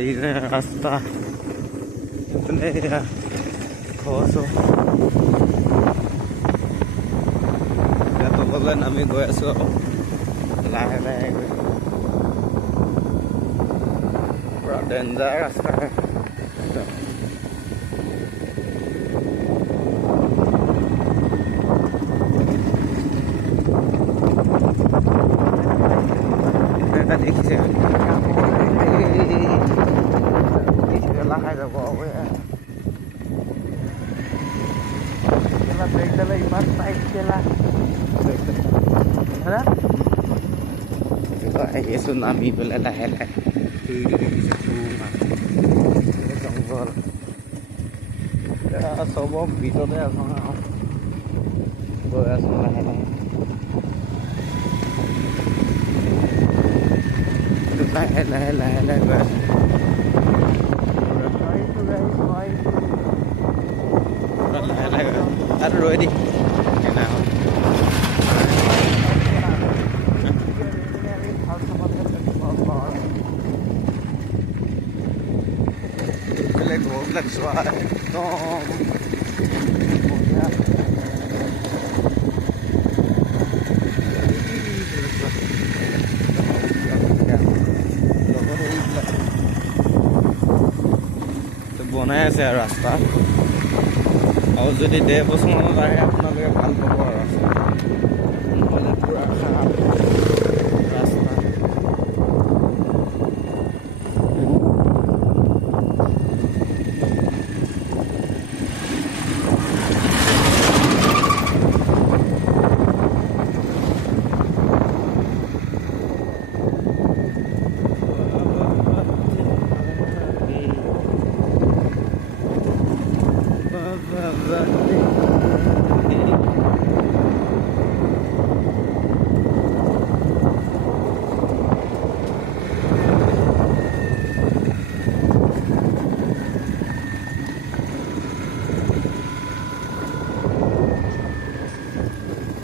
रास्ता इतने खो তললৈ নামি গৈ আছো লাহে লাহে গৈ পুৰা ডেঞ্জাৰ ৰাস্তা দেখিছে লাহে যাব ব্ৰেকডালে ইমান টাইট কেলা আহি আছো নামি পেলাই লাহে লাহে জংঘল চবৰ ভিতৰতে আছো গৈ আছো লাহে লাহে লাহে লাহে লাহে গৈ আছো লাহে লাহে আৰু ৰৈ দি ঘৰবিলাক চোৱা একদম বনাই আছে আৰু ৰাস্তা আৰু যদি 1.5 বছৰমানত আহে আপোনালোকে ভাল পাব আৰু ৰাস্তা নহ'লে পুৰা খাৰাপ ৰাস্তা